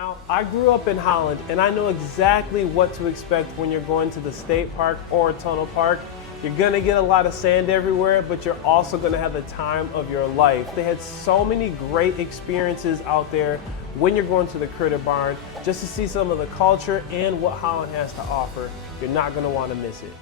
Now, I grew up in Holland and I know exactly what to expect when you're going to the state park or tunnel park. You're gonna get a lot of sand everywhere, but you're also gonna have the time of your life. They had so many great experiences out there when you're going to the Critter Barn, just to see some of the culture and what Holland has to offer. You're not gonna wanna miss it.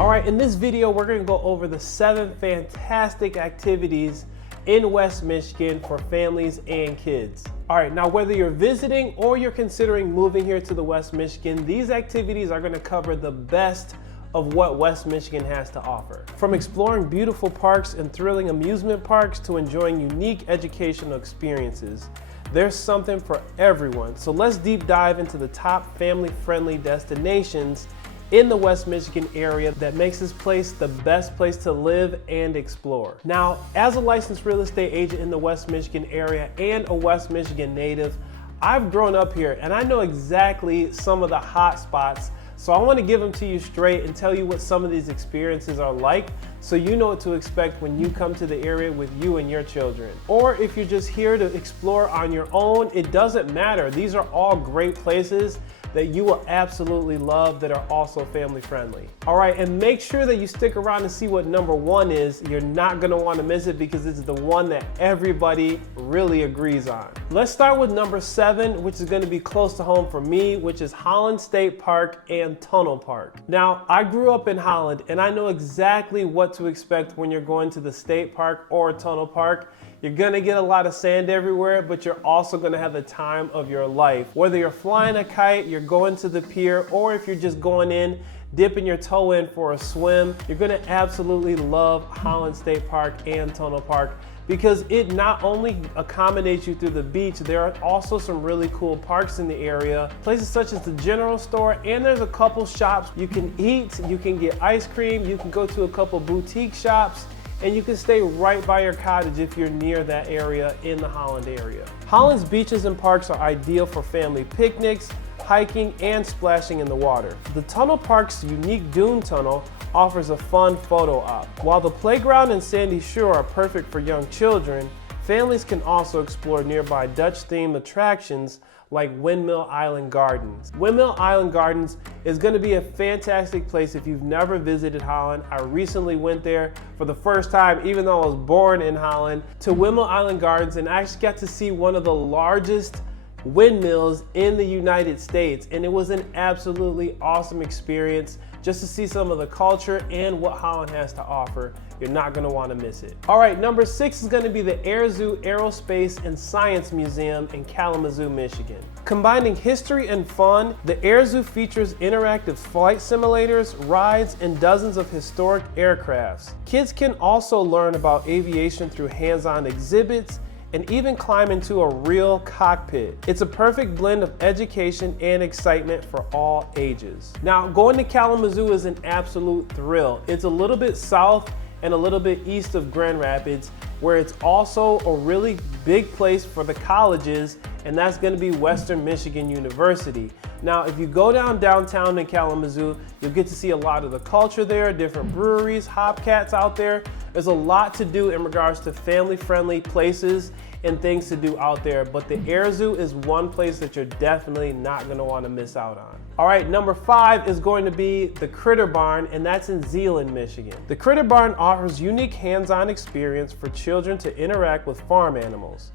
Alright, in this video, we're gonna go over the 7 fantastic activities in West Michigan for families and kids. Alright, now whether you're visiting or you're considering moving here to the West Michigan, these activities are gonna cover the best of what West Michigan has to offer. From exploring beautiful parks and thrilling amusement parks to enjoying unique educational experiences, there's something for everyone. So let's deep dive into the top family-friendly destinations in the West Michigan area that makes this place the best place to live and explore. Now, as a licensed real estate agent in the West Michigan area and a West Michigan native, I've grown up here and I know exactly some of the hot spots. So I want to give them to you straight and tell you what some of these experiences are like, so you know what to expect when you come to the area with you and your children. Or if you're just here to explore on your own, it doesn't matter. These are all great places that you will absolutely love that are also family friendly. All right, and make sure that you stick around to see what number 1 is. You're not gonna wanna miss it because it's the one that everybody really agrees on. Let's start with number 7, which is gonna be close to home for me, which is Holland State Park and Tunnel Park. Now, I grew up in Holland and I know exactly what to expect when you're going to the state park or tunnel park. You're gonna get a lot of sand everywhere, but you're also gonna have the time of your life. Whether you're flying a kite, you're going to the pier, or if you're just going in, dipping your toe in for a swim, you're gonna absolutely love Holland State Park and Tunnel Park because it not only accommodates you through the beach, there are also some really cool parks in the area. Places such as the general store, and there's a couple shops you can eat, you can get ice cream, you can go to a couple boutique shops, and you can stay right by your cottage if you're near that area in the Holland area. Holland's beaches and parks are ideal for family picnics, hiking, and splashing in the water. The Tunnel Park's unique dune tunnel offers a fun photo op. While the playground and sandy shore are perfect for young children, families can also explore nearby Dutch-themed attractions like Windmill Island Gardens. Windmill Island Gardens is going to be a fantastic place if you've never visited Holland. I recently went there for the first time, even though I was born in Holland, to Windmill Island Gardens, and I actually got to see one of the largest windmills in the United States, and it was an absolutely awesome experience just to see some of the culture and what Holland has to offer. You're not going to want to miss it. All right, number 6 is going to be the Zoo Aerospace and Science Museum in Kalamazoo, Michigan. Combining history and fun, the Zoo features interactive flight simulators, rides, and dozens of historic aircrafts. Kids can also learn about aviation through hands-on exhibits and even climb into a real cockpit. It's a perfect blend of education and excitement for all ages. Now, going to Kalamazoo is an absolute thrill. It's a little bit south and a little bit east of Grand Rapids, where it's also a really big place for the colleges, and that's gonna be Western Michigan University. Now, if you go downtown in Kalamazoo, you'll get to see a lot of the culture there, different breweries, hopcats out there. There's a lot to do in regards to family-friendly places and things to do out there, but the Zoo is one place that you're definitely not gonna wanna miss out on. All right, number 5 is going to be the Critter Barn, and that's in Zeeland, Michigan. The Critter Barn offers unique hands-on experience for children to interact with farm animals.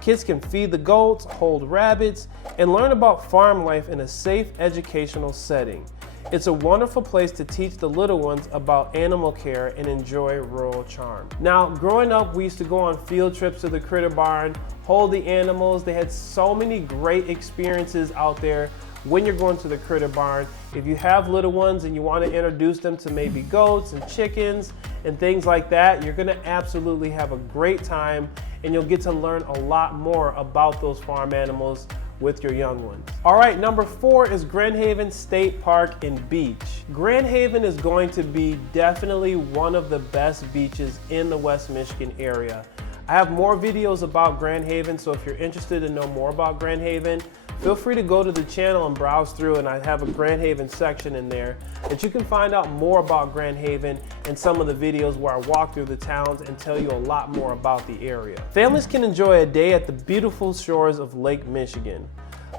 Kids can feed the goats, hold rabbits, and learn about farm life in a safe educational setting. It's a wonderful place to teach the little ones about animal care and enjoy rural charm. Now, growing up, we used to go on field trips to the Critter Barn, hold the animals. They had so many great experiences out there when you're going to the Critter Barn. If you have little ones and you want to introduce them to maybe goats and chickens and things like that, you're going to absolutely have a great time, and you'll get to learn a lot more about those farm animals with your young ones. All right, number 4 is Grand Haven State Park and Beach. Grand Haven is going to be definitely one of the best beaches in the West Michigan area. I have more videos about Grand Haven, so if you're interested to know more about Grand Haven, feel free to go to the channel and browse through, and I have a Grand Haven section in there that you can find out more about Grand Haven and some of the videos where I walk through the towns and tell you a lot more about the area. Families can enjoy a day at the beautiful shores of Lake Michigan,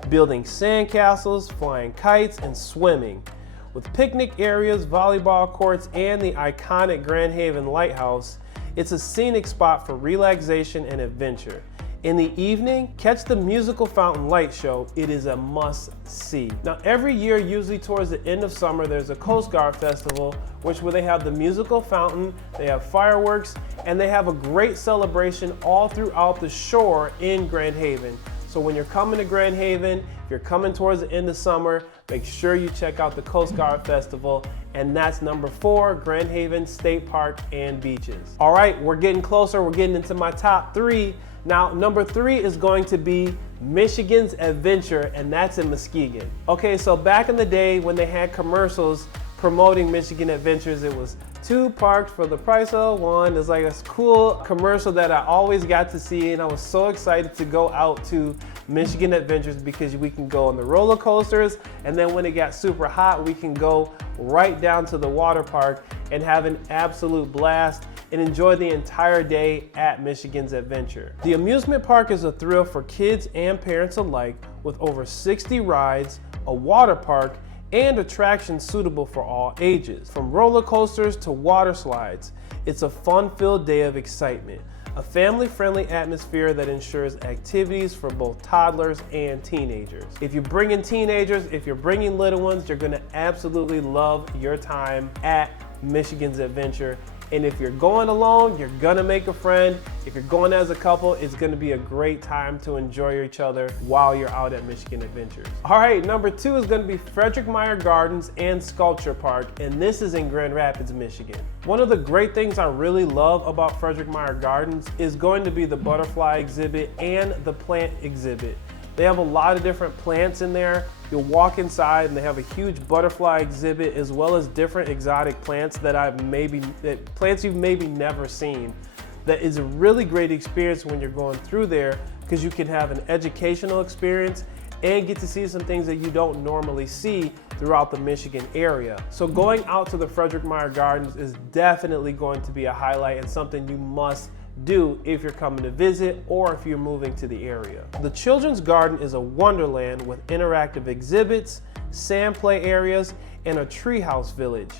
building sandcastles, flying kites, and swimming. With picnic areas, volleyball courts, and the iconic Grand Haven Lighthouse, it's a scenic spot for relaxation and adventure. In the evening, catch the musical fountain light show. It is a must-see. Now, every year, usually towards the end of summer, there's a Coast Guard festival, where they have the musical fountain, they have fireworks, and they have a great celebration all throughout the shore in Grand Haven. So when you're coming to Grand Haven, if you're coming towards the end of summer, make sure you check out the Coast Guard Festival, and that's number 4, Grand Haven State Park and Beaches. All right, we're getting closer. We're getting into my top 3. Now, number 3 is going to be Michigan's Adventure, and that's in Muskegon. Okay, so back in the day when they had commercials promoting Michigan Adventures, it was 2 parks for the price of 1. It's like a cool commercial that I always got to see, and I was so excited to go out to Michigan Adventures because we can go on the roller coasters, and then when it got super hot, we can go right down to the water park and have an absolute blast and enjoy the entire day at Michigan's Adventure. The amusement park is a thrill for kids and parents alike, with over 60 rides, a water park, and attractions suitable for all ages. From roller coasters to water slides, it's a fun-filled day of excitement. A family-friendly atmosphere that ensures activities for both toddlers and teenagers. If you're bringing teenagers, if you're bringing little ones, you're gonna absolutely love your time at Michigan's Adventure. And if you're going alone, you're gonna make a friend. If you're going as a couple, it's gonna be a great time to enjoy each other while you're out at Michigan Adventures. All right, number 2 is gonna be Frederick Meyer Gardens and Sculpture Park, and this is in Grand Rapids, Michigan. One of the great things I really love about Frederick Meyer Gardens is going to be the butterfly exhibit and the plant exhibit. They have a lot of different plants in there. You'll walk inside and they have a huge butterfly exhibit, as well as different exotic plants that plants you've maybe never seen. That is a really great experience when you're going through there, because you can have an educational experience and get to see some things that you don't normally see throughout the Michigan area. So going out to the Frederick Meyer Gardens is definitely going to be a highlight and something you must do if you're coming to visit or if you're moving to the area. The Children's Garden is a wonderland with interactive exhibits, sand play areas, and a treehouse village.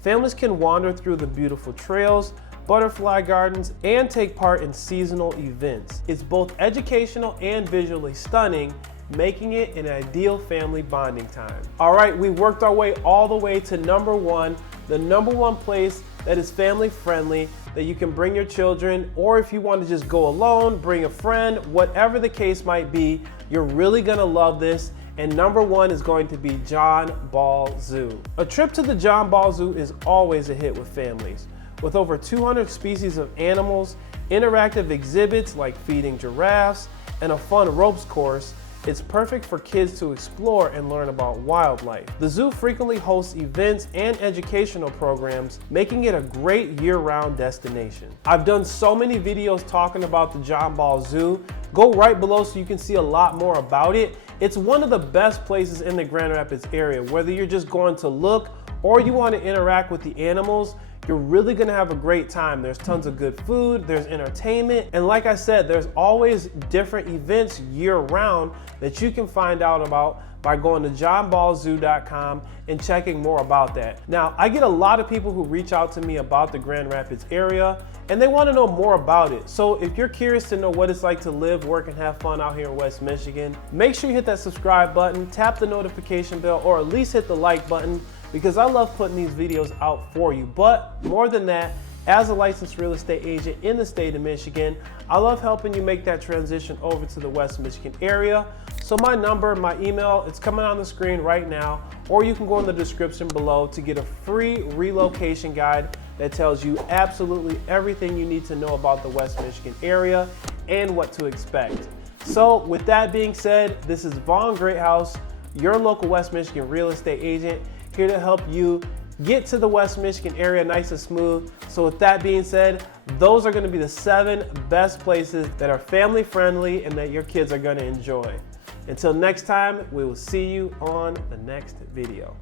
Families can wander through the beautiful trails, butterfly gardens, and take part in seasonal events. It's both educational and visually stunning, making it an ideal family bonding time. All right, we worked our way all the way to number 1, the number 1 place that is family friendly, that you can bring your children, or if you want to just go alone, bring a friend, whatever the case might be, you're really gonna love this. And number 1 is going to be John Ball Zoo. A trip to the John Ball Zoo is always a hit with families. With over 200 species of animals, interactive exhibits like feeding giraffes, and a fun ropes course, it's perfect for kids to explore and learn about wildlife. The zoo frequently hosts events and educational programs, making it a great year-round destination. I've done so many videos talking about the John Ball Zoo. Go right below so you can see a lot more about it. It's one of the best places in the Grand Rapids area. Whether you're just going to look or you want to interact with the animals, you're really gonna have a great time. There's tons of good food, there's entertainment, and like I said, there's always different events year-round that you can find out about by going to johnballzoo.com and checking more about that. Now, I get a lot of people who reach out to me about the Grand Rapids area, and they want to know more about it. So if you're curious to know what it's like to live, work, and have fun out here in West Michigan, make sure you hit that subscribe button, tap the notification bell, or at least hit the like button, because I love putting these videos out for you. But more than that, as a licensed real estate agent in the state of Michigan, I love helping you make that transition over to the West Michigan area. So my number, my email, it's coming on the screen right now, or you can go in the description below to get a free relocation guide that tells you absolutely everything you need to know about the West Michigan area and what to expect. So with that being said, this is Vaughn Greathouse, your local West Michigan real estate agent, here to help you get to the West Michigan area nice and smooth. So with that being said, those are gonna be the 7 best places that are family friendly and that your kids are gonna enjoy. Until next time, we will see you on the next video.